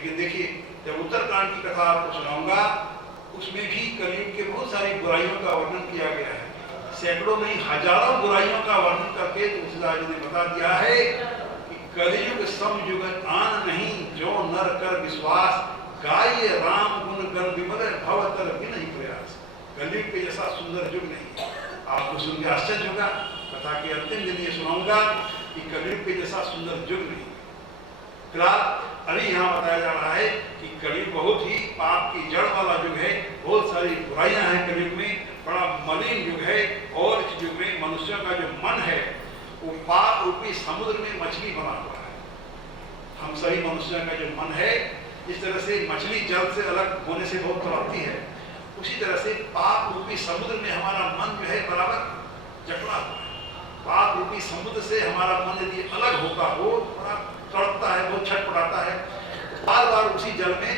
लेकिन देखिए, जब उत्तरकांड की कथा आपको सुनाऊंगा, उसमें भी कलयुग के बहुत सारी बुराइयों का वर्णन किया गया है। सैकड़ों नहीं हजारों बुराइयों का वर्णन करके तुलसीदास जी ने बता दिया है कि कलयुग समयुग आन नहीं, जो नर कर विश्वास, गाये राम गुण गण विमल भवतर विनहि प्रयास। कलयुग के जैसा सुंदर युग नहीं। आपको सुन के आश्चर्य होगा, कथा के अंतिम दिन ये सुनाऊंगा कि कलयुग के जैसा सुंदर युग नहीं। फिलहाल अभी यहाँ बताया जा रहा है कि कलयुग बहुत ही पाप की जड़ वाला युग है, बहुत सारी बुराइयां हैं कलयुग में, बड़ा मलिन युग है। और इस युग में मनुष्यों का जो मन है वो पाप रूपी समुद्र में मछली बना हुआ है। हम सभी मनुष्यों का जो मन है, इस तरह से मछली जल से अलग होने से बहुत तड़पती है, उसी तरह से पाप रूपी समुद्र में हमारा मन जो है बराबर जकड़ा हुआ है। पाप रूपी समुद्र से हमारा मन यदि अलग होगा, वो बड़ा तड़पता है, बहुत छटपटाता है, बार बार उसी जल में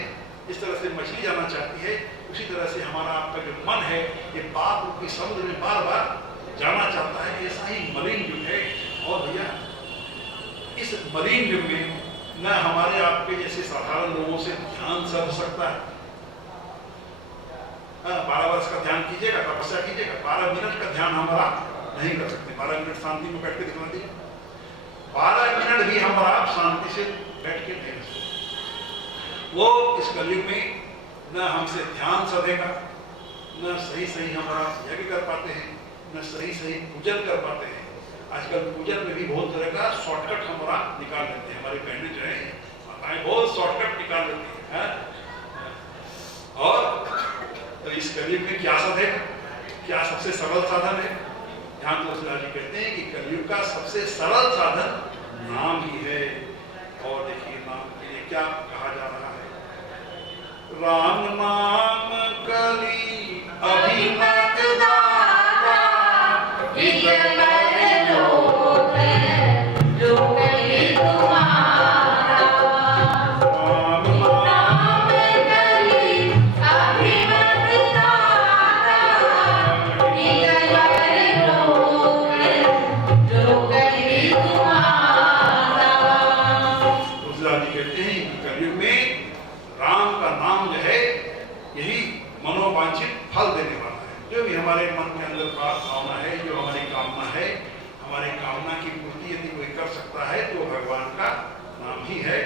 इस तरह से मछली जाना चाहती है। उसी तरह से हमारा आपका जो मन है, ये पाप रूपी समुद्र में बार बार जाना चाहता है। ऐसा ही मलिन युग है। और भैया, इस मलिन युग में न हमारे आपके जैसे साधारण लोगों से ध्यान सध सकता है। 12 वर्ष का ध्यान कीजिएगा, तपस्या कीजिएगा, 12 मिनट का ध्यान हमारा नहीं कर सकते। 12 मिनट शांति में बैठ के दिखा दिए, 12 मिनट भी हमारा आप शांति से बैठ के नहीं सकते। वो इस कलयुग में न हमसे ध्यान सधेगा, न सही सही हमारा यज्ञ कर पाते हैं, न सही सही पूजन कर पाते हैं। आजकल पूजन में भी बहुत तरह का शॉर्टकट हमारा निकाल लेते हैं। हमारी बहनें जो है माताएं बहुत शॉर्टकट निकाल लेती हैं। और तो इस कलयुग में क्या साधन, क्या सबसे सरल साधन है? यहाँ तुलसीदास जी कहते हैं कि कलयुग का सबसे सरल साधन नाम ही है। और देखिए, नाम के लिए क्या कहा जा रहा है? राम नाम कली अभिमत दाता, हित पर लोक जो कली तुम्हारा। राम नाम कली अभिमत दाता, हित पर लोक जो कली तुम्हारा। तुलसीदास जी कहते हैं कि कलयुग में राम का नाम जो है, यही मनोवांछित फल देने वाला है। जो भी हमारे मन के अंदर भावना है, जो हमारी कामना है, हमारी कामना की पूर्ति यदि कोई कर सकता है तो भगवान का नाम ही है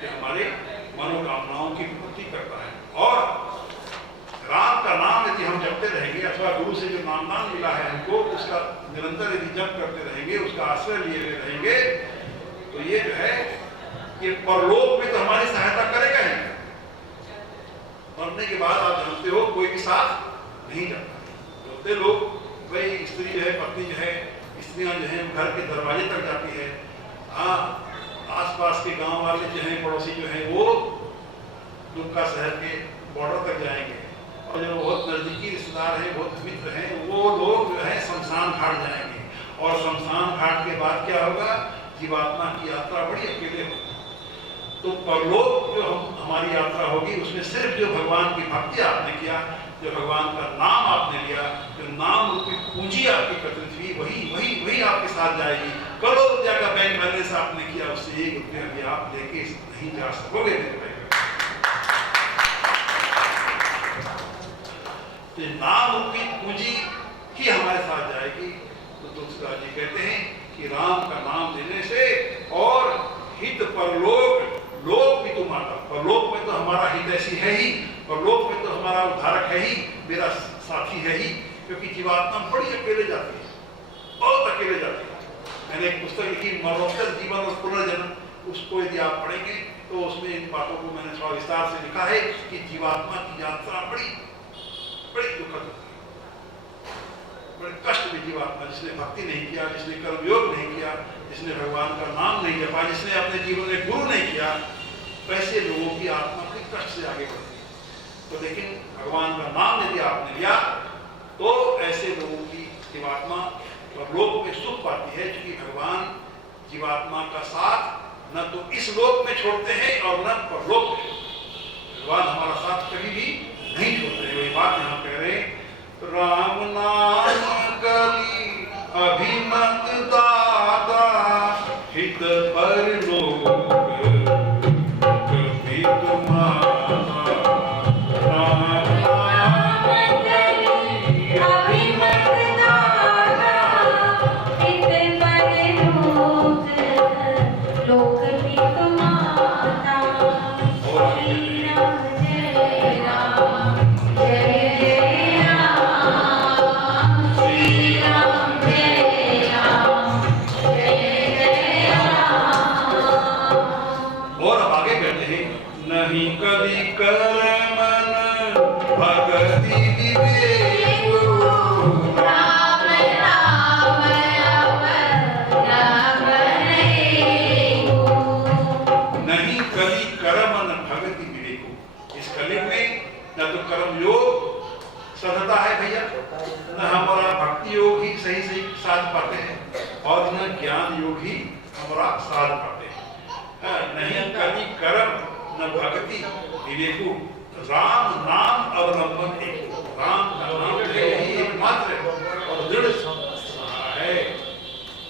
कि हमारे मनोकामनाओं की पूर्ति करता है। और राम का नाम यदि हम जपते रहेंगे, अथवा गुरु से जो नामदान मिला है हमको, उसका निरंतर यदि जप करते रहेंगे, उसका आश्रय लिए हुए रहेंगे, तो ये जो है ये परलोक में तो हमारी सहायता करेगा ही। मरने के बाद आप जानते हो कोई भी साथ नहीं जाता। होते लोग, भाई स्त्री जो है, पत्नी जो है, स्त्रियां जो है घर के दरवाजे तक जाती है। हाँ, आसपास के गांव वाले जो हैं, पड़ोसी जो हैं, वो दुमका शहर के बॉर्डर तक जाएंगे। और जो बहुत नजदीकी रिश्तेदार हैं, बहुत मित्र हैं, वो लोग जो है शमशान घाट जाएंगे। और शमशान घाट के बाद क्या होगा? जीवात्मा की यात्रा बड़ी अकेले होगी। तो परलोक जो हमारी यात्रा होगी, उसमें सिर्फ जो भगवान की भक्ति आपने किया, जो भगवान का नाम आपने लिया, जो नाम रूपी पूंजी आपकी एकत्रित हुई, वही आपके साथ जाएगी। करोड़ रुपया का बैंक बैलेंस आपने किया, उससे 1 रुपया भी आप लेके नहीं जा सकोगे। तो नाम रूपी पूंजी ही हमारे साथ जाएगी। तो तुलसीदास जी कहते हैं कि राम का नाम लेने से और हित परलोक, लोक भी तुम्हारा, परलोक में तो हमारा हित ऐसी है ही, परलोक में तो हमारा उद्धारक है ही, मेरा साथी है ही। क्योंकि जीवात्मा बड़ी अकेले जाती है, बहुत अकेले जाती है। मैंने एक पुस्तक लिखी, मरणोत्तर जीवन और पुनर्जन्म, उसको यदि आप पढ़ेंगे तो उसमें इन बातों को मैंने थोड़ा विस्तार से लिखा है कि जीवात्मा की यात्रा बड़ी दुखद होती है, बड़े कष्ट में जीवात्मा, जिसने भक्ति नहीं किया, जिसने कर्मयोग नहीं किया, जिसने भगवान का नाम नहीं जपा, जिसने अपने जीवन में गुरु नहीं किया, वैसे लोगों की आत्मा बड़ी कष्ट से आगे बढ़ती है। तो लेकिन भगवान का नाम यदि आपने लिया तो ऐसे लोगों की जीवात्मा परलोक में सुख पाती है। क्योंकि भगवान जीवात्मा का साथ न तो इस लोक में छोड़ते हैं और न परलोक में। भगवान हमारा साथ कभी भी नहीं छोड़ते हैं। वही बात यहाँ कह रहे हैं, राम नाम कली अभिमत दाता, हित पर लोक कभी तुम नहीं कली कर मन भगति विवेको, राम राम राम रेको। नहीं कली कर्म न भगति विवेको। इस कली में न तो कर्म योग सधता है भैया, न हमारा भक्ति योग ही सही सही साध पाते हैं, और न ज्ञान योग ही हमारा साध पाते हैं। नहीं कली कर्म न भक्ति विवेको, राम नाम अवलंबन एक। राम का नाम ही एकमात्र और दृढ़ है,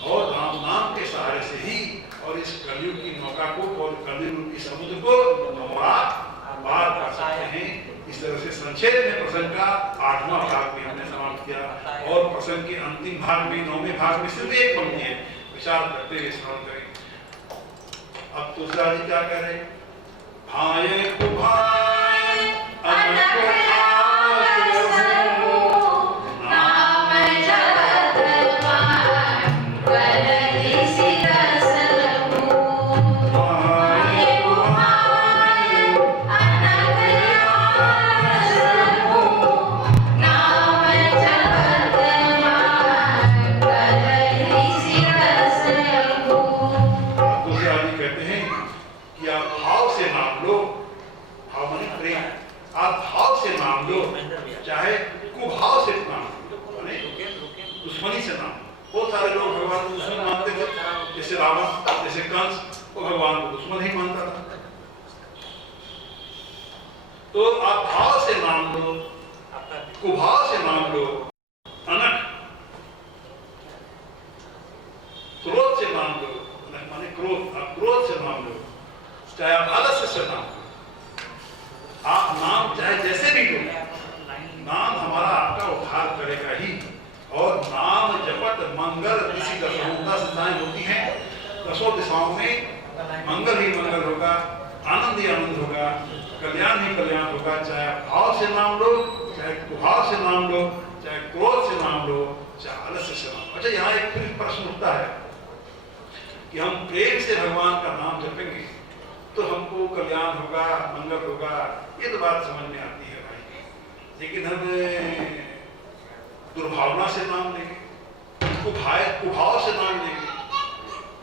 और राम नाम के सहारे से ही और इस कलयुग की नौका को और कलयुग की समुद्र को हमारा पार कर सकते हैं। इस तरह से संक्षेप में प्रसंग का 8वां भाग में हमने समाप्त किया, और प्रसंग के अंतिम भाग में 9वें भाग में सिर्फ एक पंक्ति है, विचार करते हुए स्मरण करें। अब तुलसीदास जी क्या कह रहे हैं? भाये कुभाय अनक आस नाम जगत मान करहि सिरस लहू। भाये कुभाय अनक आस नाम जगत मान करहि सिरस लहू। दूसरा आदि कहते हैं कि आप भाव से नाम लो, भाव माने प्रेम, आप भाव से नाम लो, चाहे कुभाव से नाम लो, माने दुश्मनी से नाम लो। बहुत सारे लोग भगवान को दुश्मन मानते थे, जैसे रावण, जैसे कंस, वो भगवान को दुश्मन ही मानता था। तो आप भाव से नाम लो, कुभाव से नाम लो, अनक क्रोध से नाम लो, अनक माने क्रोध, आप क्रोध से नाम लो, चाहे आप आलस्य से नाम लो, आप नाम चाहे जैसे भी लो, नाम हमारा आपका उद्धार करेगा ही। और नाम जपत मंगल किसी दिशाएं होती हैं, 10 दिशाओं में मंगल ही मंगल होगा, आनंद ही आनंद होगा, कल्याण ही कल्याण होगा। चाहे आप भाव से नाम लो, चाहे कुभाव से नाम लो, चाहे क्रोध से नाम लो, चाहे आलस्य से नाम लो। अच्छा, यहाँ एक फिर प्रश्न उठता है कि हम प्रेम से भगवान का नाम जपेंगे तो हमको कल्याण होगा, मंगल होगा, ये तो बात समझ में आती है भाई। लेकिन हम दुर्भावना से नाम लेंगे, कुभाव से नाम लेंगे,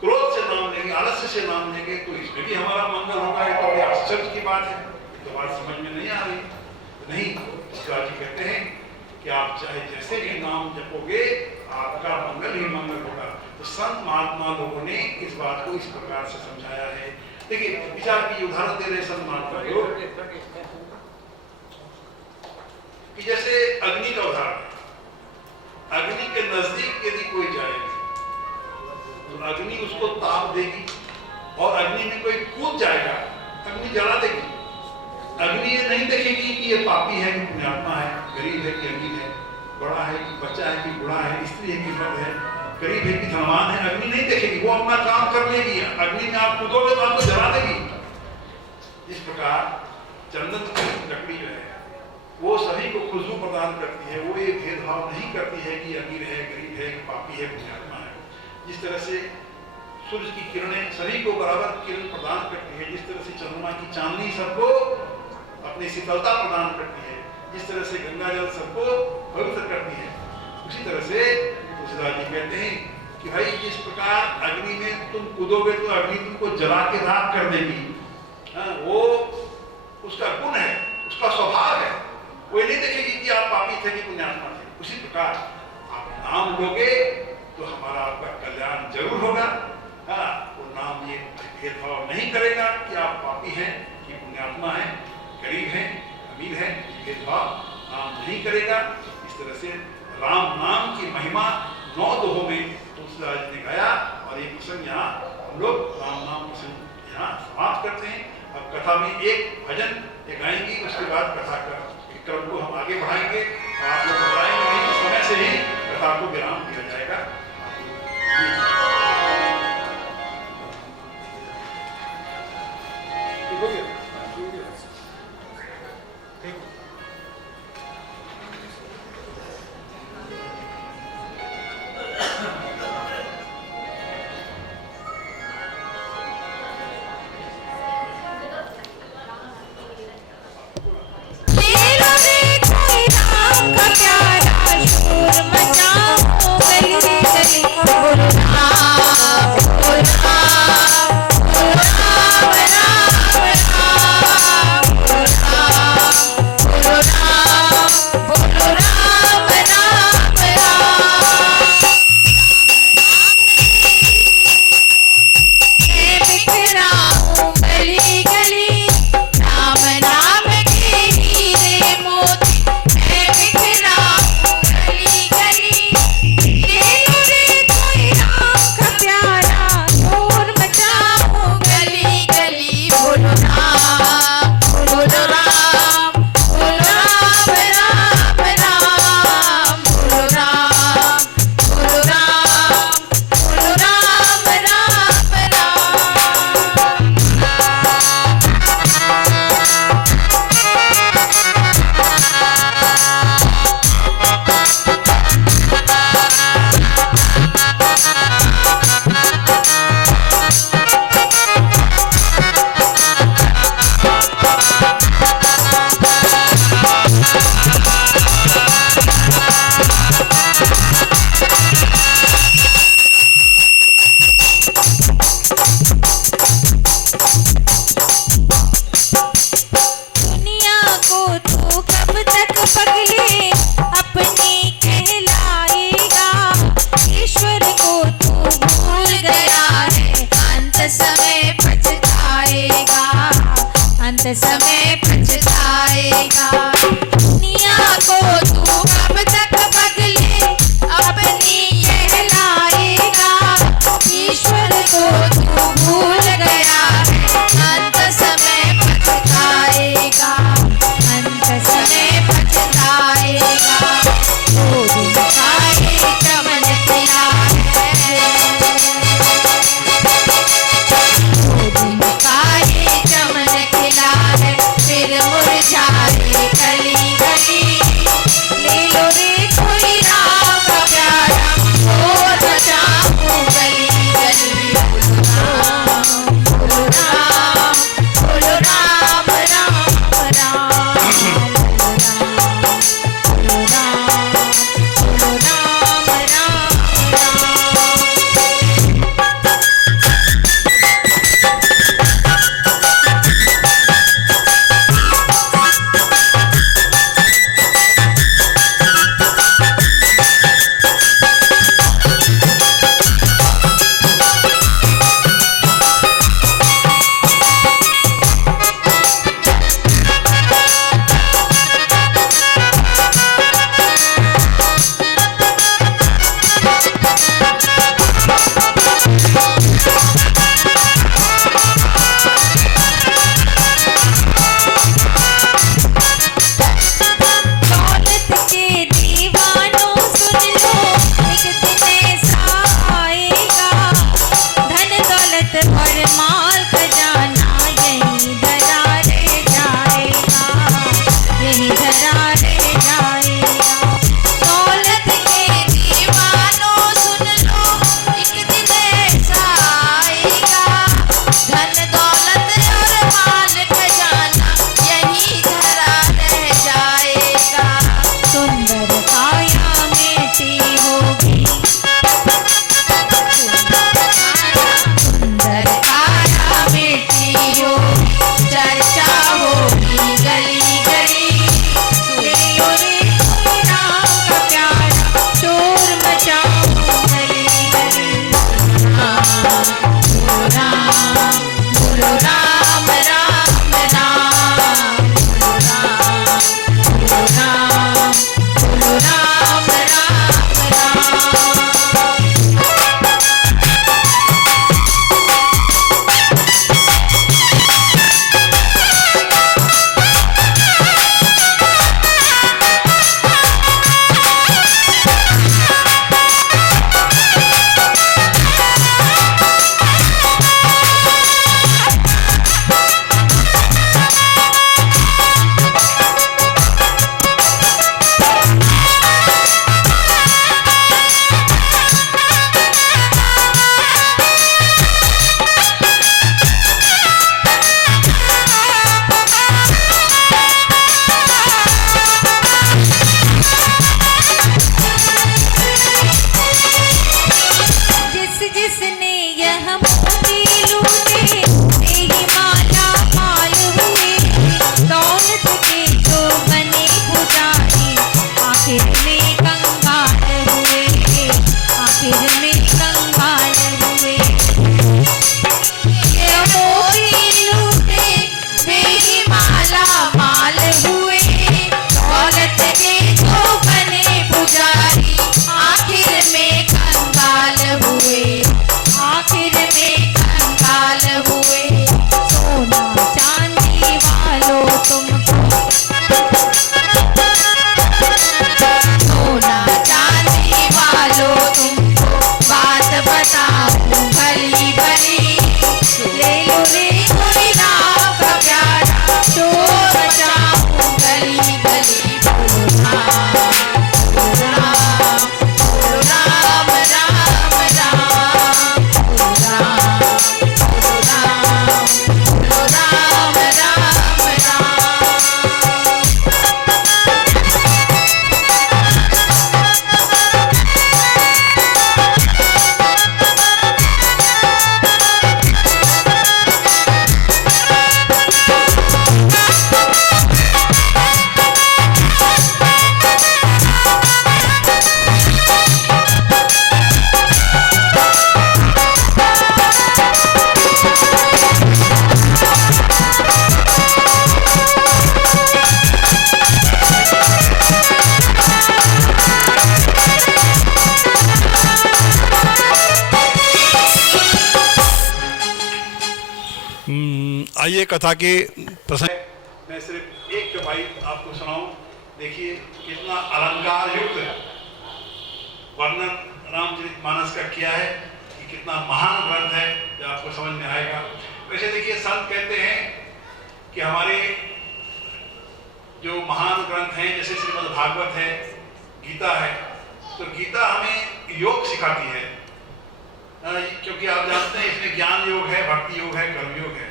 क्रोध से नाम लेंगे, आलस्य से नाम लेंगे, तो इसमें भी हमारा मंगल होगा। ये तो बड़ी आश्चर्य की बात है, तो बात समझ में नहीं आ रही। नहीं, शिवाजी कहते हैं कि आप चाहे जैसे भी नाम जपोगे, आपका मंगल ही मंगल होगा। तो संत महात्मा लोगों ने इस बात को इस प्रकार से समझाया है। देखिए, विचार की उदाहरण दे रहे संत महात्मा लोग कि जैसे अग्नि का उदाहरण है। अग्नि के नजदीक यदि कोई जाए तो अग्नि उसको ताप देगी, और अग्नि में कोई कूद जाएगा, अग्नि जला देगी। अग्नि ये नहीं देखेगी कि ये पापी है कि पुण्यात्मा है, गरीब है कि अमीर है, बड़ा है कि बच्चा है कि बूढ़ा है, स्त्री है कि मर्द है, गरीब है कि धनवान है, अग्नि नहीं देखेगी। वो अपना काम कर लेगी। अग्नि में आप कूदोगे तो आपको जला देगी। इस प्रकार चंदन की लकड़ी जो है वो सभी को खुशबू प्रदान करती है। वो ये भेदभाव नहीं करती है कि अमीर है, गरीब है, पापी है, पुण्यात्मा है। जिस तरह से सूर्य की किरणें सभी को बराबर किरण प्रदान करती है, जिस तरह से चंद्रमा की चांदनी सबको अपनी शीतलता प्रदान करती है, जिस तरह से गंगा जल सबको पवित्र करती है, उसी तरह से तुलसीदास जी कहते हैं कि भाई जिस प्रकार अग्नि में तुम कूदोगे तो अग्नि तुमको जला के राख कर देगी। वो उसका गुण है, उसका स्वभाव है। वो नहीं देखेगी कि आप पापी थे कि पुण्यात्मा थे। उसी प्रकार आप नाम लोगे तो हमारा आपका कल्याण जरूर होगा। वो नाम ये भेदभाव नहीं करेगा कि आप पापी हैं कि पुण्यात्मा हैं, गरीब हैं, अमीर हैं, भेदभाव नाम नहीं करेगा। इस तरह से राम नाम की महिमा 9 दोहों में तुलसीदास जी ने गाया, और ये प्रसंग यहाँ हम लोग राम नाम प्रसंग यहाँ समाप्त करते हैं। अब कथा में एक भजन गाएंगी, उसके बाद कथा का क्रम को हम आगे बढ़ाएंगे। आप लोग बताएंगे नहीं तो समय से ही कथा को विराम दिया जाएगा। ठीक हो गया? अंत समय पछताएगा। दुनिया को तू कब तक बदले अपनी कहलाएगा। ईश्वर को तू भूल गया अंत समय पछताएगा। अंत समय पछताएगा। वो दिन का ये चमन खिला है। वो दिन का ये चमन खिला है। कथा के प्रसंग मैं सिर्फ एक चौपाई आपको सुनाऊं। देखिए कितना अलंकार युक्त वर्णन रामचरितमानस का किया है कि कितना महान ग्रंथ है, जो आपको समझ में आएगा। वैसे देखिए संत कहते हैं कि हमारे जो महान ग्रंथ हैं जैसे श्रीमद् भागवत है, गीता है, तो गीता हमें योग सिखाती है, क्योंकि आप जानते हैं इसमें ज्ञान योग है, भक्ति योग है, कर्म योग है।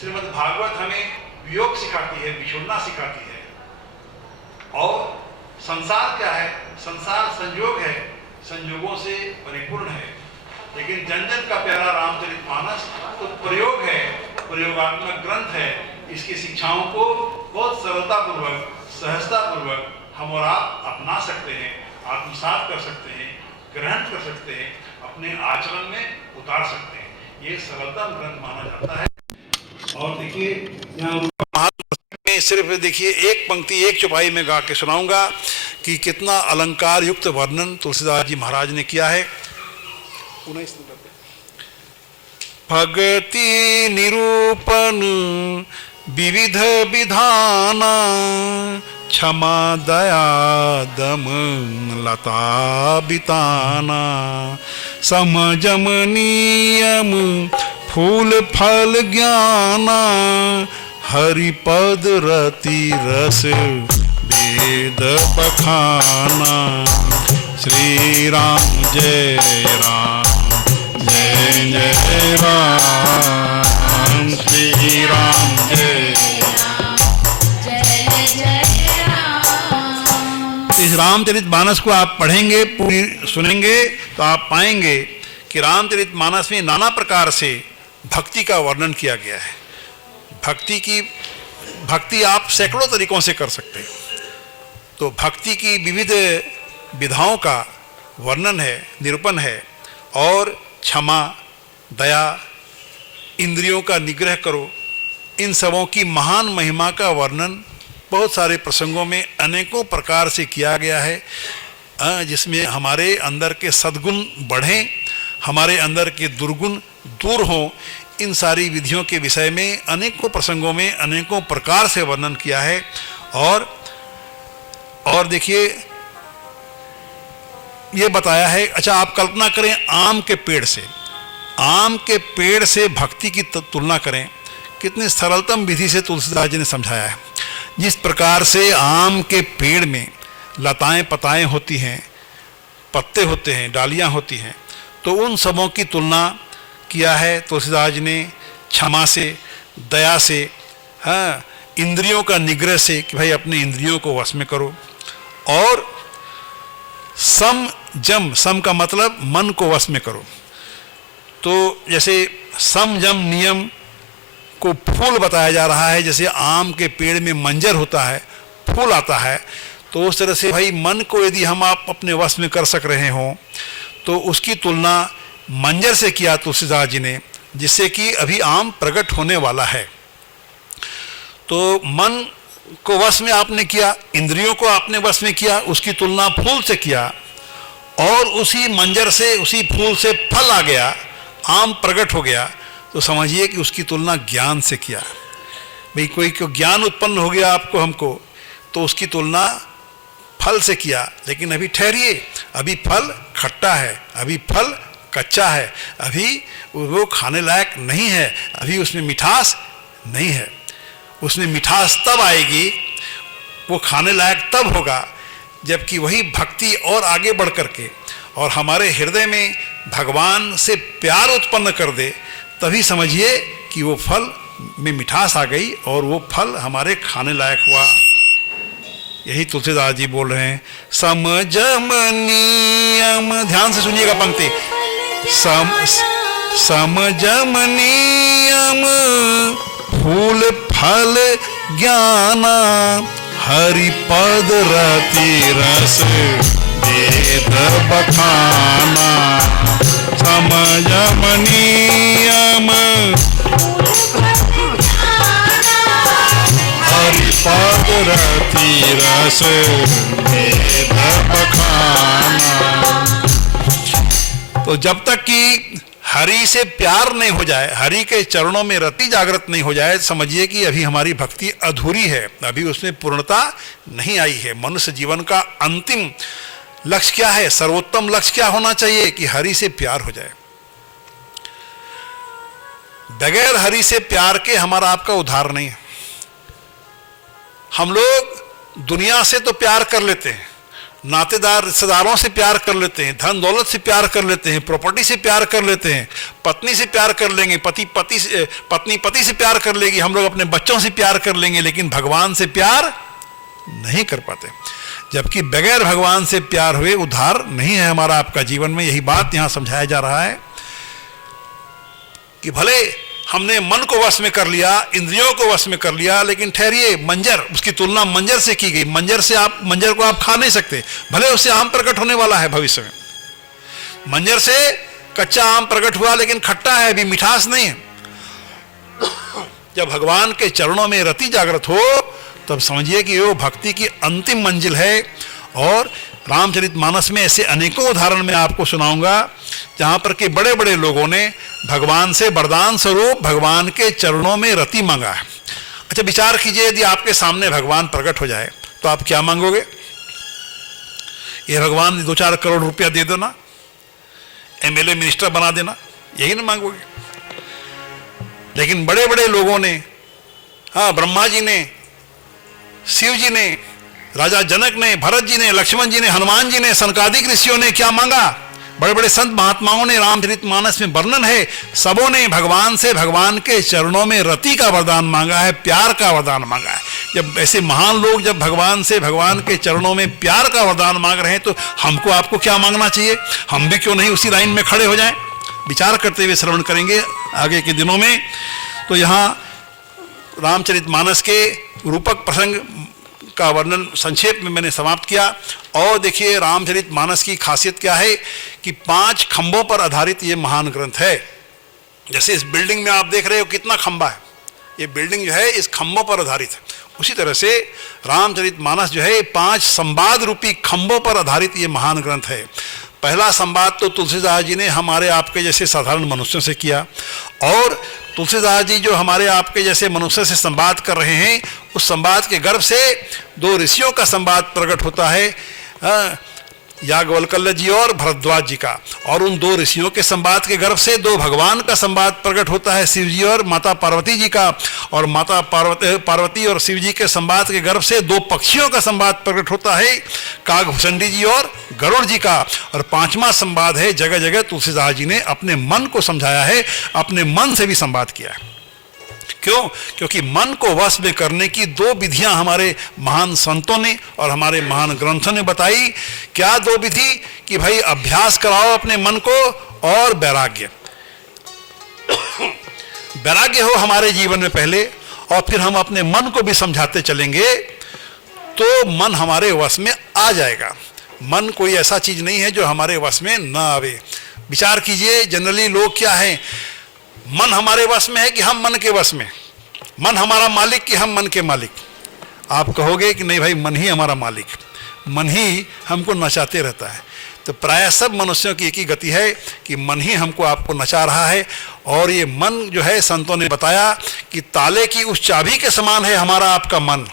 श्रीमद् भागवत हमें वियोग सिखाती है, विछोड़ना सिखाती है। और संसार क्या है? संसार संयोग है, संयोगों से परिपूर्ण है। लेकिन जन जन का प्यारा रामचरितमानस तो प्रयोग है, प्रयोगात्मक ग्रंथ है। इसकी शिक्षाओं को बहुत सरलतापूर्वक, सहजतापूर्वक हम और आप अपना सकते हैं, आत्मसात कर सकते हैं, ग्रहण कर सकते हैं, अपने आचरण में उतार सकते हैं। ये सरलतम ग्रंथ माना जाता है। और देखिए यहाँ में सिर्फ देखिए एक पंक्ति एक चौपाई में गा के सुनाऊंगा कि कितना अलंकार युक्त वर्णन तुलसीदास जी महाराज ने किया है। भक्ति निरूपण विविध विधान, क्षमा दया दम लता बिताना, समजम नियम फूल फल ज्ञाना, हरिपद रति रस वेद बखाना। श्री राम जय राम, जय जय राम, श्री राम जय राम। इस रामचरितमानस को आप पढ़ेंगे, पूरी सुनेंगे तो आप पाएंगे कि रामचरितमानस में नाना प्रकार से भक्ति का वर्णन किया गया है। भक्ति आप सैकड़ों तरीकों से कर सकते हैं। तो भक्ति की विविध विधाओं का वर्णन है, निरूपण है। और क्षमा, दया, इंद्रियों का निग्रह करो, इन सबों की महान महिमा का वर्णन बहुत सारे प्रसंगों में अनेकों प्रकार से किया गया है, जिसमें हमारे अंदर के सद्गुण बढ़ें, हमारे अंदर के दुर्गुण दूर हों। इन सारी विधियों के विषय में अनेकों प्रसंगों में अनेकों प्रकार से वर्णन किया है। और देखिए ये बताया है। अच्छा, आप कल्पना करें आम के पेड़ से भक्ति की तुलना करें, कितनी सरलतम विधि से तुलसीदास जी ने समझाया है। जिस प्रकार से आम के पेड़ में लताएं पताएं होती हैं, पत्ते होते हैं, डालियां होती हैं, तो उन सबों की तुलना किया है तुलसीदास जी ने क्षमा से, दया से, हाँ, इंद्रियों का निग्रह से कि भाई अपने इंद्रियों को वश में करो। और सम का मतलब मन को वश में करो। तो जैसे समजम नियम को फूल बताया जा रहा है, जैसे आम के पेड़ में मंजर होता है, फूल आता है, तो उस तरह से भाई मन को यदि हम आप अपने वश में कर सक रहे हों तो उसकी तुलना मंजर से किया तुलसीदास जी ने, जिससे कि अभी आम प्रकट होने वाला है। तो मन को वश में आपने किया, इंद्रियों को आपने वश में किया, उसकी तुलना फूल से किया, और उसी मंजर से, उसी फूल से फल आ गया, आम प्रकट हो गया, तो समझिए कि उसकी तुलना ज्ञान से किया। भाई कोई को ज्ञान उत्पन्न हो गया आपको, हमको, तो उसकी तुलना फल से किया। लेकिन अभी ठहरिए, अभी फल खट्टा है, अभी फल कच्चा है, अभी वो खाने लायक नहीं है, अभी उसमें मिठास नहीं है। उसमें मिठास तब आएगी, वो खाने लायक तब होगा जबकि वही भक्ति और आगे बढ़ करके और हमारे हृदय में भगवान से प्यार उत्पन्न कर दे, तभी समझिए कि वो फल में मिठास आ गई और वो फल हमारे खाने लायक हुआ। यही तुलसीदास जी बोल रहे हैं। समजम नियम, ध्यान से सुनिएगा पंक्ति, समजम नियम फूल फल ज्ञाना, हरिपद रति रस वेद बखाना। समजम नियम हरिपद रति रस वेद बखाना। तो जब तक कि हरि से प्यार नहीं हो जाए, हरि के चरणों में रति जागृत नहीं हो जाए, समझिए कि अभी हमारी भक्ति अधूरी है, अभी उसमें पूर्णता नहीं आई है। मनुष्य जीवन का अंतिम लक्ष्य क्या है, सर्वोत्तम लक्ष्य क्या होना चाहिए कि हरि से प्यार हो जाए। बगैर हरि से प्यार के हमारा आपका उद्धार नहीं है। हम लोग दुनिया से तो प्यार कर लेते हैं, नातेदार रिश्तेदारों से प्यार कर लेते हैं, धन दौलत से प्यार कर लेते हैं, प्रॉपर्टी से प्यार कर लेते हैं, पत्नी से प्यार कर लेंगे, पत्नी पति से प्यार कर लेगी, हम लोग अपने बच्चों से प्यार कर लेंगे, लेकिन भगवान से प्यार नहीं कर पाते। जबकि बगैर भगवान से प्यार हुए उद्धार नहीं है हमारा आपका जीवन में। यही बात यहां समझाया जा रहा है कि भले हमने मन को वश में कर लिया, इंद्रियों को वश में कर लिया, लेकिन ठहरिए, मंजर, उसकी तुलना मंजर से की गई। मंजर को आप खा नहीं सकते, भले उससे आम प्रकट होने वाला है भविष्य में। मंजर से कच्चा आम प्रकट हुआ लेकिन खट्टा है, अभी मिठास नहीं है। जब भगवान के चरणों में रति जागृत हो तब समझिए कि वो भक्ति की अंतिम मंजिल है। और रामचरितमानस में ऐसे अनेकों उदाहरण मैं आपको सुनाऊंगा जहां पर कि बड़े बड़े लोगों ने भगवान से वरदान स्वरूप भगवान के चरणों में रति मांगा है। अच्छा, विचार कीजिए, यदि आपके सामने भगवान प्रकट हो जाए तो आप क्या मांगोगे? ये भगवान 2-4 करोड़ रुपया दे दो ना, एमएलए मिनिस्टर बना देना, यही ना मांगोगे? लेकिन बड़े बड़े लोगों ने, हाँ, ब्रह्मा जी ने, शिव जी ने, राजा जनक ने, भरत जी ने, लक्ष्मण जी ने, हनुमान जी ने, सनकादिक ऋषियों ने क्या मांगा? बड़े बड़े संत महात्माओं ने, रामचरितमानस में वर्णन है, सबों ने भगवान से भगवान के चरणों में रति का वरदान मांगा है, प्यार का वरदान मांगा है। जब ऐसे महान लोग जब भगवान से भगवान के चरणों में प्यार का वरदान मांग रहे हैं तो हमको आपको क्या मांगना चाहिए? हम भी क्यों नहीं उसी लाइन में खड़े हो जाएं? विचार करते हुए श्रवण करेंगे आगे के दिनों में। तो यहाँ रामचरितमानस के रूपक प्रसंग का वर्णन संक्षेप में मैंने समाप्त किया। और देखिए, रामचरितमानस की खासियत क्या है कि 5 खंभों पर आधारित ये महान ग्रंथ है। जैसे इस बिल्डिंग में आप देख रहे हो कितना खंभा है, ये बिल्डिंग जो है इस खंभों पर आधारित है। उसी तरह से रामचरितमानस जो है 5 संवाद रूपी खंभों पर आधारित ये महान ग्रंथ है। पहला संवाद तो तुलसीदास जी ने हमारे आपके जैसे साधारण मनुष्यों से किया, और तुलसीदास जी जो हमारे आपके जैसे मनुष्य से संवाद कर रहे हैं, उस संवाद के गर्भ से 2 ऋषियों का संवाद प्रकट होता है, याज्ञवल्क्य जी और भरद्वाज जी का। और उन 2 ऋषियों के संवाद के गर्भ से 2 भगवान का संवाद प्रकट होता है, शिव जी और माता पार्वती जी का। और माता पार्वती और शिव जी के संवाद के गर्भ से 2 पक्षियों का संवाद प्रकट होता है, कागभूषणी जी और गरुड़ जी का। और 5वां संवाद है, जगह जगह तुलसीदास जी ने अपने मन को समझाया है, अपने मन से भी संवाद किया है। क्यों? क्योंकि मन को वश में करने की 2 विधियां हमारे महान संतों ने और हमारे महान ग्रंथों ने बताई। क्या 2 विधि? कि भाई अभ्यास कराओ अपने मन को, और वैराग्य। वैराग्य हो हमारे जीवन में पहले, और फिर हम अपने मन को भी समझाते चलेंगे तो मन हमारे वश में आ जाएगा। मन कोई ऐसा चीज नहीं है जो हमारे वश में न आवे। विचार कीजिए, जनरली लोग क्या है, मन हमारे वश में है कि हम मन के वश में? मन हमारा मालिक कि हम मन के मालिक? आप कहोगे कि नहीं भाई, मन ही हमारा मालिक, मन ही हमको नचाते रहता है। तो प्रायः सब मनुष्यों की एक ही गति है कि मन ही हमको आपको नचा रहा है। और ये मन जो है, संतों ने बताया कि ताले की उस चाबी के समान है हमारा आपका मन।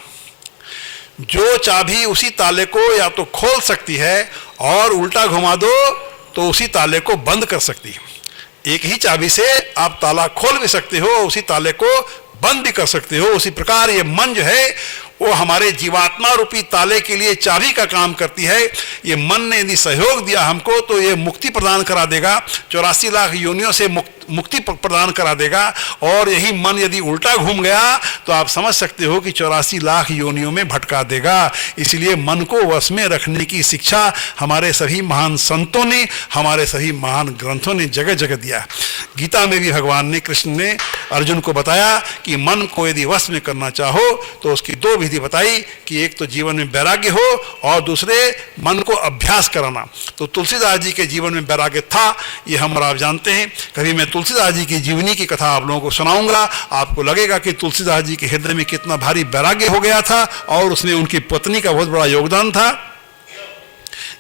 जो चाबी उसी ताले को या तो खोल सकती है, और उल्टा घुमा दो तो उसी ताले को बंद कर सकती है। एक ही चाबी से आप ताला खोल भी सकते हो, उसी ताले को बंद भी कर सकते हो। उसी प्रकार ये मन जो है वो हमारे जीवात्मा रूपी ताले के लिए चाबी का काम करती है। ये मन ने यदि सहयोग दिया हमको तो ये मुक्ति प्रदान करा देगा, 84 लाख योनियों से मुक्ति प्रदान करा देगा। और यही मन यदि उल्टा घूम गया तो आप समझ सकते हो कि 84 लाख योनियों में भटका देगा। इसलिए मन को वश में रखने की शिक्षा हमारे सभी महान संतों ने, हमारे सभी महान ग्रंथों ने जगह जगह दिया। गीता में भी भगवान ने, कृष्ण ने अर्जुन को बताया कि मन को यदि वश में करना चाहो तो उसकी 2 विधि बताई कि एक तो जीवन में वैराग्य हो, और दूसरे मन को अभ्यास कराना। तो तुलसीदास जी के जीवन में वैराग्य था, ये हम और आप जानते हैं। कभी मैं तुलसीदास जी की जीवनी की कथा आप लोगों को सुनाऊंगा, आपको लगेगा कि तुलसीदास जी के हृदय में कितना भारी वैराग्य हो गया था, और उसमें उनकी पत्नी का बहुत बड़ा योगदान था।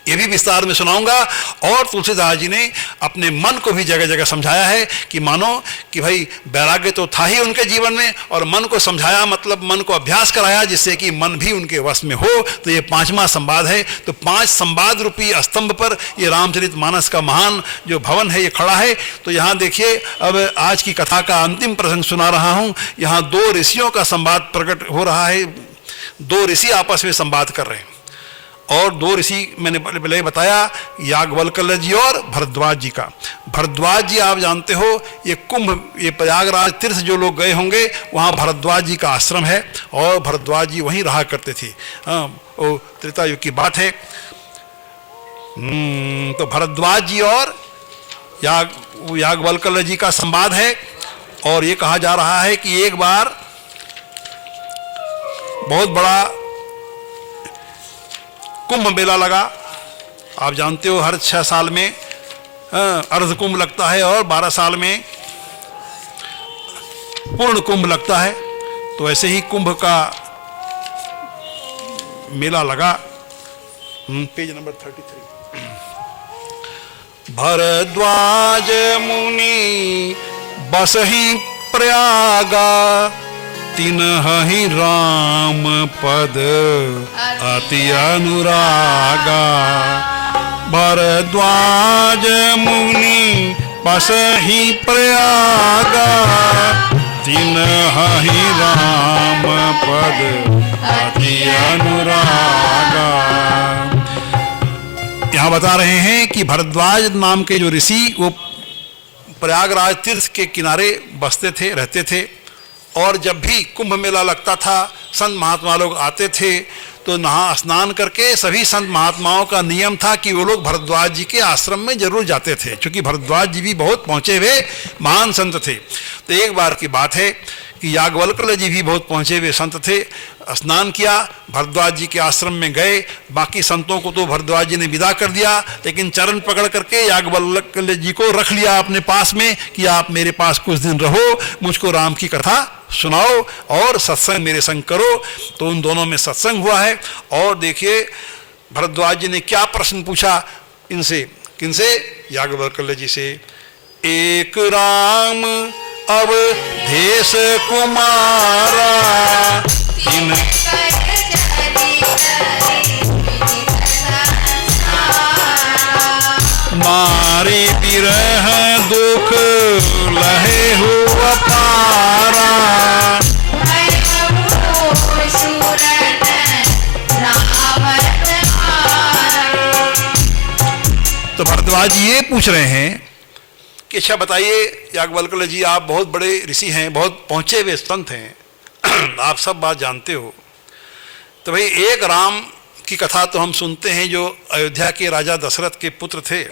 ये भी विस्तार में सुनाऊंगा। और तुलसीदास जी ने अपने मन को भी जगह जगह समझाया है कि मानो कि भाई वैराग्य तो था ही उनके जीवन में, और मन को समझाया मतलब मन को अभ्यास कराया जिससे कि मन भी उनके वश में हो। तो ये 5वां संवाद है। तो 5 संवाद रूपी स्तंभ पर ये रामचरितमानस का महान जो भवन है ये खड़ा है। तो यहाँ देखिए, अब आज की कथा का अंतिम प्रसंग सुना रहा हूँ। यहाँ 2 ऋषियों का संवाद प्रकट हो रहा है। 2 ऋषि आपस में संवाद कर रहे हैं, और 2 ऋषि मैंने पहले बताया, याज्ञवल्क्य जी और भरद्वाज जी का। भरद्वाज जी आप जानते हो, ये कुंभ, ये प्रयागराज तीर्थ जो लोग गए होंगे वहाँ भरद्वाज जी का आश्रम है, और भरद्वाज जी वहीं रहा करते थे। वो त्रेता युग की बात है। तो भरद्वाज जी और याज्ञवल्क्य जी का संवाद है। और ये कहा जा रहा है कि एक बार बहुत बड़ा कुंभ मेला लगा। आप जानते हो हर 6 साल में अर्ध कुंभ लगता है, और 12 साल में पूर्ण कुंभ लगता है। तो ऐसे ही कुंभ का मेला लगा। Page number 33। भरद्वाज मुनि बसहि प्रयागा, तिन्हि राम पद अति अनुरागा। भरद्वाज मुनि बसहि प्रयागा, तिन्हि राम पद अति अनुरागा। यहाँ बता रहे हैं कि भरद्वाज नाम के जो ऋषि वो प्रयागराज तीर्थ के किनारे बसते थे, रहते थे। और जब भी कुंभ मेला लगता था, संत महात्मा लोग आते थे, तो नहा स्नान करके सभी संत महात्माओं का नियम था कि वो लोग भरद्वाज जी के आश्रम में जरूर जाते थे, क्योंकि भरद्वाज जी भी बहुत पहुँचे हुए महान संत थे। तो एक बार की बात है कि याज्ञवल्क्य जी भी बहुत पहुँचे हुए संत थे। स्नान किया, भरद्वाज जी के आश्रम में गए। बाकी संतों को तो भरद्वाज जी ने विदा कर दिया, लेकिन चरण पकड़ करके याज्ञवल्क्य जी को रख लिया अपने पास में कि आप मेरे पास कुछ दिन रहो, मुझको राम की कथा सुनाओ और सत्संग मेरे संग करो। तो उन दोनों में सत्संग हुआ है। और देखिए भरद्वाज जी ने क्या प्रश्न पूछा इनसे, किनसे? याज्ञवल्क्य जी से। एक राम अवधेश कुमारा, मारे विरह दुख लहे हुआ पारा। तो भरद्वाज जी ये पूछ रहे हैं कि अच्छा बताइए याज्ञवल्क्य जी, आप बहुत बड़े ऋषि हैं, बहुत पहुंचे हुए संत हैं, आप सब बात जानते हो। तो भाई एक राम की कथा तो हम सुनते हैं जो अयोध्या के राजा दशरथ के पुत्र थे।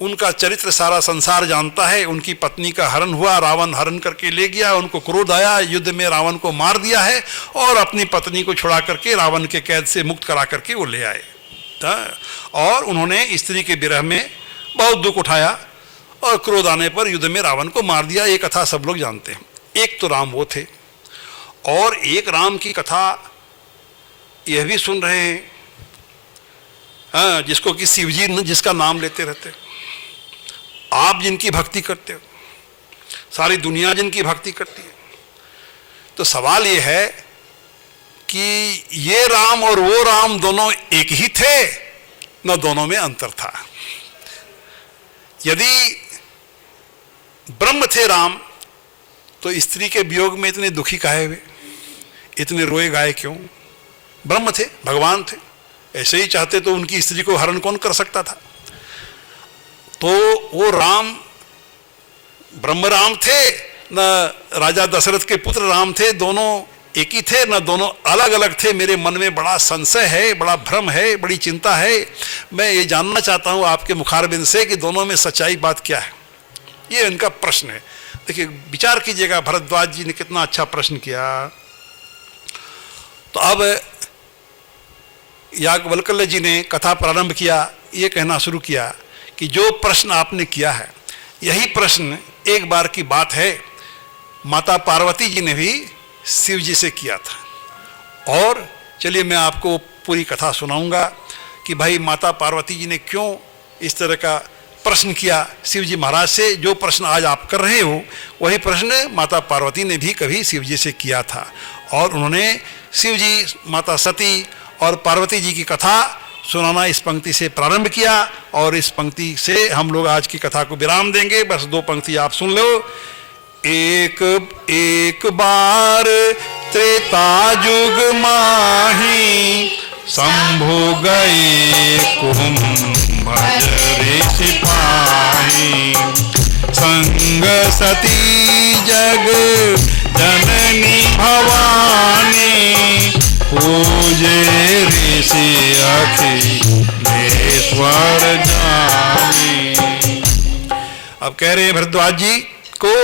उनका चरित्र सारा संसार जानता है। उनकी पत्नी का हरण हुआ, रावण हरण करके ले गया, उनको क्रोध आया, युद्ध में रावण को मार दिया है और अपनी पत्नी को छुड़ा करके रावण के कैद से मुक्त करा करके वो ले आए। और उन्होंने स्त्री के विरह में बहुत दुख उठाया और क्रोध आने पर युद्ध में रावण को मार दिया। ये कथा सब लोग जानते हैं। एक तो राम वो थे, और एक राम की कथा यह भी सुन रहे हैं, हाँ, जिसको कि शिवजी जिसका नाम लेते रहते, आप जिनकी भक्ति करते हो, सारी दुनिया जिनकी भक्ति करती है। तो सवाल ये है कि ये राम और वो राम दोनों एक ही थे, न दोनों में अंतर था। यदि ब्रह्म थे राम, तो स्त्री के वियोग में इतने दुखी काहे हुए, इतने रोए गाए क्यों? ब्रह्म थे, भगवान थे, ऐसे ही चाहते तो उनकी स्त्री को हरण कौन कर सकता था? तो वो राम ब्रह्म राम थे, न राजा दशरथ के पुत्र राम थे, दोनों एक ही थे, न दोनों अलग अलग थे। मेरे मन में बड़ा संशय है, बड़ा भ्रम है, बड़ी चिंता है। मैं ये जानना चाहता हूँ आपके मुखारबिंद से कि दोनों में सच्चाई बात क्या है। ये इनका प्रश्न है। देखिए, विचार कीजिएगा, भरद्वाज जी ने कितना अच्छा प्रश्न किया। तो अब याज्ञवल्क्य जी ने कथा प्रारंभ किया, ये कहना शुरू किया कि जो प्रश्न आपने किया है, यही प्रश्न एक बार की बात है माता पार्वती जी ने भी शिव जी से किया था। और चलिए मैं आपको पूरी कथा सुनाऊंगा कि भाई माता पार्वती जी ने क्यों इस तरह का प्रश्न किया शिव जी महाराज से। जो प्रश्न आज आप कर रहे हो वही प्रश्न माता पार्वती ने भी कभी शिव जी से किया था, और उन्होंने शिव जी, माता सती और पार्वती जी की कथा सुनाना इस पंक्ति से प्रारंभ किया, और इस पंक्ति से हम लोग आज की कथा को विराम देंगे। बस 2 पंक्ति आप सुन लो। एक बार त्रेता युग माही, शंभु गए कुंभज ऋषि पाही, संग सती जग जननी भवानी, पूजे ऋषि अखिलेश्वर जानी। अब कह रहे हैं भरद्वाज जी को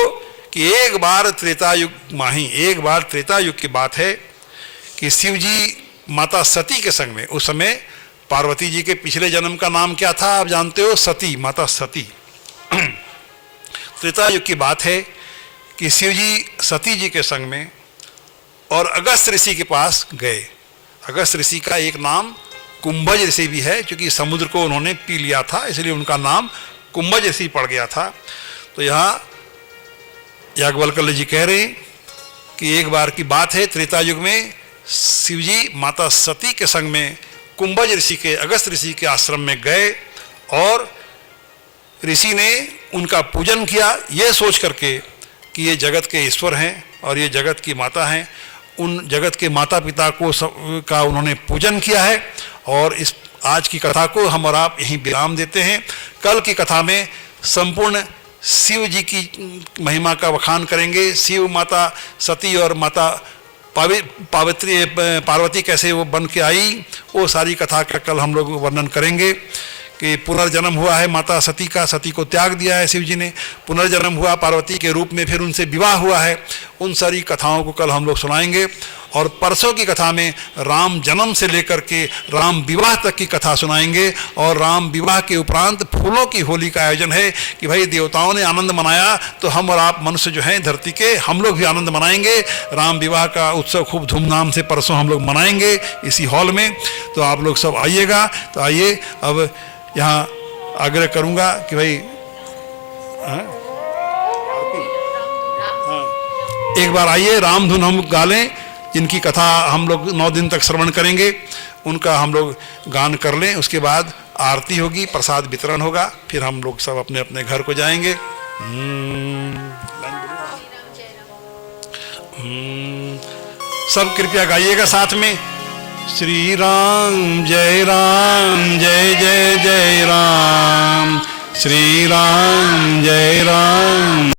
कि एक बार त्रेता युग माही, एक बार त्रेता युग की बात है कि शिव जी माता सती के संग में, उस समय पार्वती जी के पिछले जन्म का नाम क्या था आप जानते हो? सती, माता सती। त्रेता युग की बात है कि शिव जी सती जी के संग में और अगस्त ऋषि के पास गए। अगस्त ऋषि का एक नाम कुंभज ऋषि भी है, क्योंकि समुद्र को उन्होंने पी लिया था, इसलिए उनका नाम कुंभज ऋषि पड़ गया था। तो यहाँ याज्ञवल्क्य जी कह रहे हैं कि एक बार की बात है, त्रेता युग में शिवजी माता सती के संग में कुंभज ऋषि के, अगस्त ऋषि के आश्रम में गए, और ऋषि ने उनका पूजन किया, ये सोच करके कि ये जगत के ईश्वर हैं और ये जगत की माता हैं। उन जगत के माता पिता का उन्होंने पूजन किया है। और इस आज की कथा को हम और आप यहीं विराम देते हैं। कल की कथा में संपूर्ण शिव जी की महिमा का बखान करेंगे। शिव, माता सती और माता पार्वती कैसे वो बन के आई, वो सारी कथा का कल हम लोग वर्णन करेंगे। कि पुनर्जन्म हुआ है माता सती का, सती को त्याग दिया है शिव जी ने, पुनर्जन्म हुआ पार्वती के रूप में, फिर उनसे विवाह हुआ है। उन सारी कथाओं को कल हम लोग सुनाएंगे। और परसों की कथा में राम जन्म से लेकर के राम विवाह तक की कथा सुनाएंगे। और राम विवाह के उपरांत फूलों की होली का आयोजन है कि भाई देवताओं ने आनंद मनाया तो हम और आप मनुष्य जो हैं धरती के, हम लोग भी आनंद मनाएंगे। राम विवाह का उत्सव खूब धूमधाम से परसों हम लोग मनाएंगे इसी हॉल में। तो आप लोग सब आइएगा। तो आइए, अब यहाँ आग्रह करूँगा कि भाई एक बार आइए, राम धुन हम गा लें। जिनकी कथा हम लोग 9 दिन तक श्रवण करेंगे उनका हम लोग गान कर लें। उसके बाद आरती होगी, प्रसाद वितरण होगा, फिर हम लोग सब अपने अपने घर को जाएंगे। सब कृपया गाइएगा साथ में। श्री राम जय जय जय राम, श्री राम जय राम।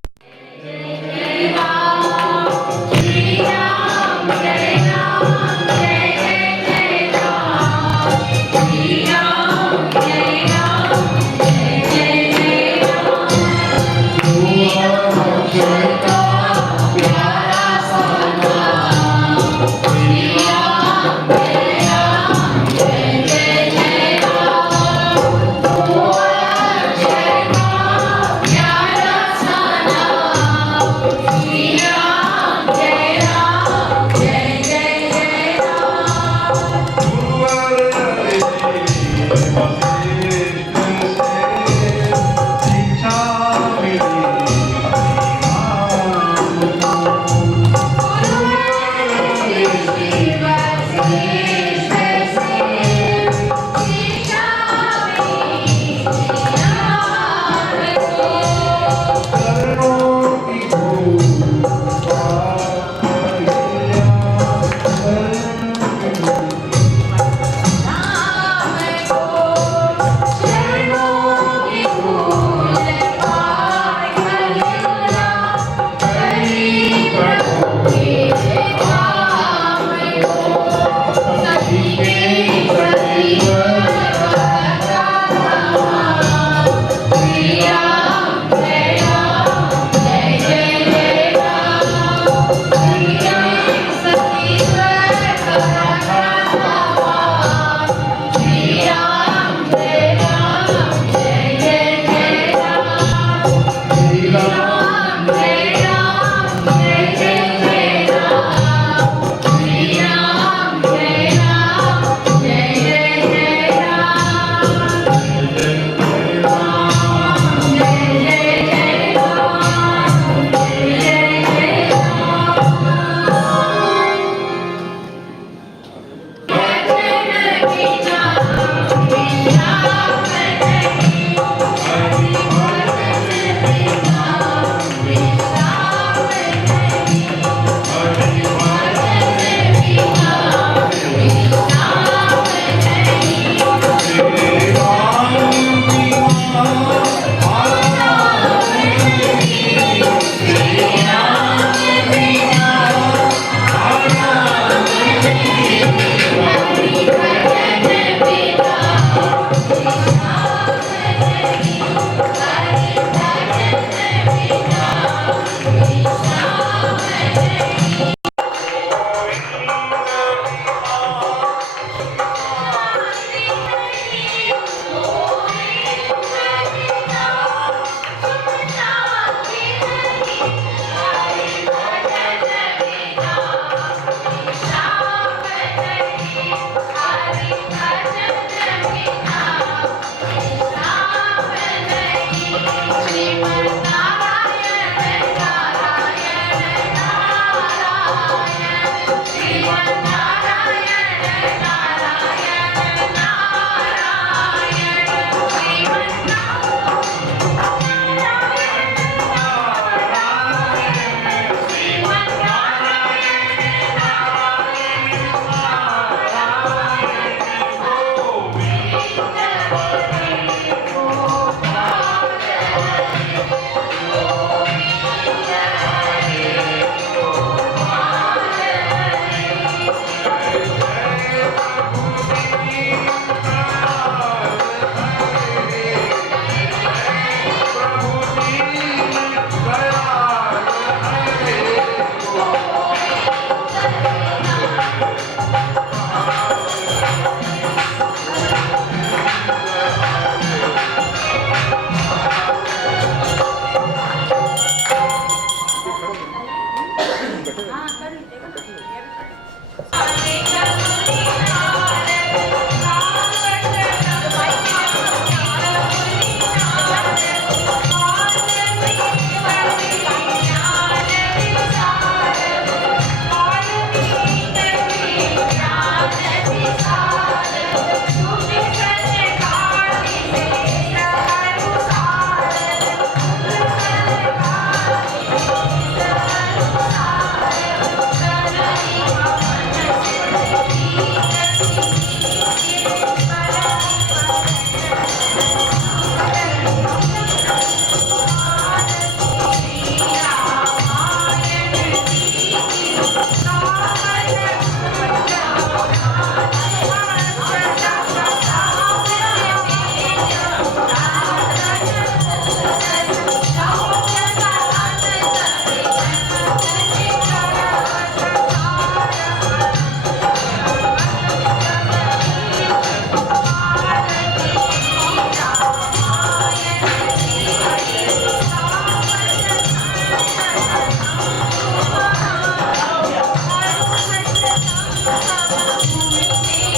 हम घूमते